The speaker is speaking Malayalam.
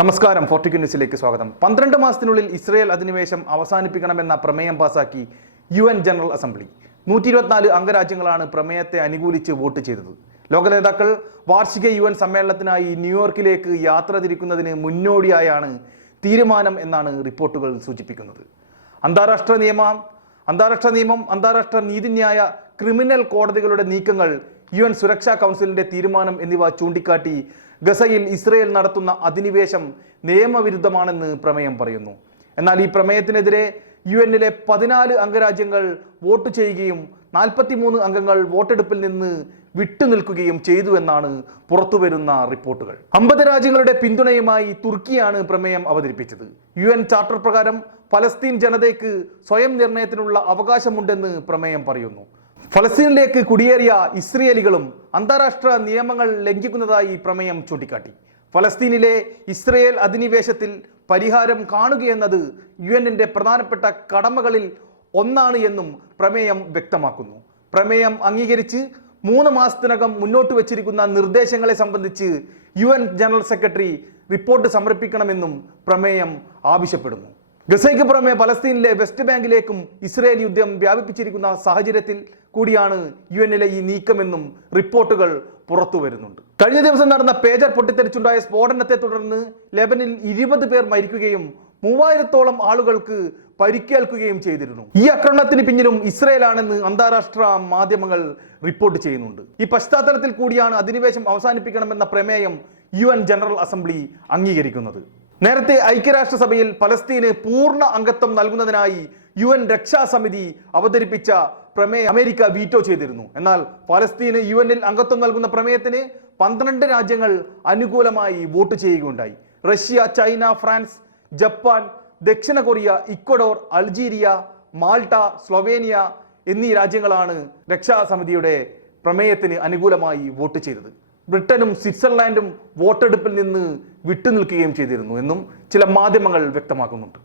നമസ്കാരം ഫോർട്ടിക് ന്യൂസിലേക്ക് സ്വാഗതം. പന്ത്രണ്ട് മാസത്തിനുള്ളിൽ ഇസ്രയേൽ അധിനിവേശം അവസാനിപ്പിക്കണമെന്ന പ്രമേയം പാസാക്കി യു എൻ ജനറൽ അസംബ്ലി. നൂറ്റി ഇരുപത്തിനാല് അംഗരാജ്യങ്ങളാണ് പ്രമേയത്തെ അനുകൂലിച്ച് വോട്ട് ചെയ്തത്. ലോക നേതാക്കൾ വാർഷിക യു എൻ സമ്മേളനത്തിനായി ന്യൂയോർക്കിലേക്ക് യാത്ര തിരിക്കുന്നതിന് മുന്നോടിയായാണ് തീരുമാനം എന്നാണ് റിപ്പോർട്ടുകൾ സൂചിപ്പിക്കുന്നത്. അന്താരാഷ്ട്ര നിയമം അന്താരാഷ്ട്ര നിയമം അന്താരാഷ്ട്ര നീതിന്യായ ക്രിമിനൽ കോടതികളുടെ നീക്കങ്ങൾ യു എൻ സുരക്ഷാ കൗൺസിലിന്റെ തീരുമാനം എന്നിവ ചൂണ്ടിക്കാട്ടി ഗസയിൽ ഇസ്രയേൽ നടത്തുന്ന അധിനിവേശം നിയമവിരുദ്ധമാണെന്ന് പ്രമേയം പറയുന്നു. എന്നാൽ ഈ പ്രമേയത്തിനെതിരെ യു എന്നിലെ പതിനാല് അംഗരാജ്യങ്ങൾ വോട്ട് ചെയ്യുകയും നാൽപ്പത്തിമൂന്ന് അംഗങ്ങൾ വോട്ടെടുപ്പിൽ നിന്ന് വിട്ടുനിൽക്കുകയും ചെയ്തു എന്നാണ് പുറത്തുവരുന്ന റിപ്പോർട്ടുകൾ. അമ്പത് രാജ്യങ്ങളുടെ പിന്തുണയുമായി തുർക്കിയാണ് പ്രമേയം അവതരിപ്പിച്ചത്. യു എൻ ചാർട്ടർ പ്രകാരം ഫലസ്തീൻ ജനതയ്ക്ക് സ്വയം നിർണയത്തിനുള്ള അവകാശമുണ്ടെന്ന് പ്രമേയം പറയുന്നു. ഫലസ്തീനിലേക്ക് കുടിയേറിയ ഇസ്രയേലികളും അന്താരാഷ്ട്ര നിയമങ്ങൾ ലംഘിക്കുന്നതായി പ്രമേയം ചൂണ്ടിക്കാട്ടി. ഫലസ്തീനിലെ ഇസ്രയേൽ അധിനിവേശത്തിൽ പരിഹാരം കാണുകയെന്നത് യു എന്നിന്റെ പ്രധാനപ്പെട്ട കടമകളിൽ ഒന്നാണ് എന്നും പ്രമേയം വ്യക്തമാക്കുന്നു. പ്രമേയം അംഗീകരിച്ച് മൂന്ന് മാസത്തിനകം മുന്നോട്ട് വച്ചിരിക്കുന്ന നിർദ്ദേശങ്ങളെ സംബന്ധിച്ച് യു ജനറൽ സെക്രട്ടറി റിപ്പോർട്ട് സമർപ്പിക്കണമെന്നും പ്രമേയം ആവശ്യപ്പെടുന്നു. ഗസയ്ക്ക് പുറമെ പലസ്തീനിലെ വെസ്റ്റ് ബാങ്കിലേക്കും ഇസ്രയേൽ യുദ്ധം വ്യാപിപ്പിച്ചിരിക്കുന്ന സാഹചര്യത്തിൽ കൂടിയാണ് യു എന്നിലെ ഈ നീക്കമെന്നും റിപ്പോർട്ടുകൾ പുറത്തു വരുന്നുണ്ട് കഴിഞ്ഞ ദിവസം നടന്ന പേജർ പൊട്ടിത്തെറിച്ചുണ്ടായ സ്ഫോടനത്തെ തുടർന്ന് ലെബനിൽ ഇരുപത് പേർ മരിക്കുകയും മൂവായിരത്തോളം ആളുകൾക്ക് പരിക്കേൽക്കുകയും ചെയ്തിരുന്നു. ഈ ആക്രമണത്തിന് പിന്നിലും ഇസ്രയേലാണെന്ന് അന്താരാഷ്ട്ര മാധ്യമങ്ങൾ റിപ്പോർട്ട് ചെയ്യുന്നുണ്ട്. ഈ പശ്ചാത്തലത്തിൽ കൂടിയാണ് അധിനിവേശം അവസാനിപ്പിക്കണമെന്ന പ്രമേയം യു ജനറൽ അസംബ്ലി അംഗീകരിക്കുന്നത്. നേരത്തെ ഐക്യരാഷ്ട്രസഭയിൽ പലസ്തീന് പൂർണ അംഗത്വം നൽകുന്നതിനായി യു എൻ രക്ഷാസമിതി അവതരിപ്പിച്ച പ്രമേയം അമേരിക്ക വീറ്റോ ചെയ്തിരുന്നു. എന്നാൽ പലസ്തീന് യു എന്നിൽ അംഗത്വം നൽകുന്ന പ്രമേയത്തിന് പന്ത്രണ്ട് രാജ്യങ്ങൾ അനുകൂലമായി വോട്ട് ചെയ്യുകയുണ്ടായി. റഷ്യ ചൈന ഫ്രാൻസ് ജപ്പാൻ ദക്ഷിണ Korea Ecuador Algeria Malta Slovenia എന്നീ രാജ്യങ്ങളാണ് രക്ഷാസമിതിയുടെ പ്രമേയത്തിന് അനുകൂലമായി വോട്ട് ചെയ്തത്. ബ്രിട്ടനും സ്വിറ്റ്സർലാൻഡും വോട്ടെടുപ്പിൽ നിന്ന് വിട്ടുനിൽക്കുകയും ചെയ്തിരുന്നു എന്നും ചില മാധ്യമങ്ങൾ വ്യക്തമാക്കുന്നുണ്ട്.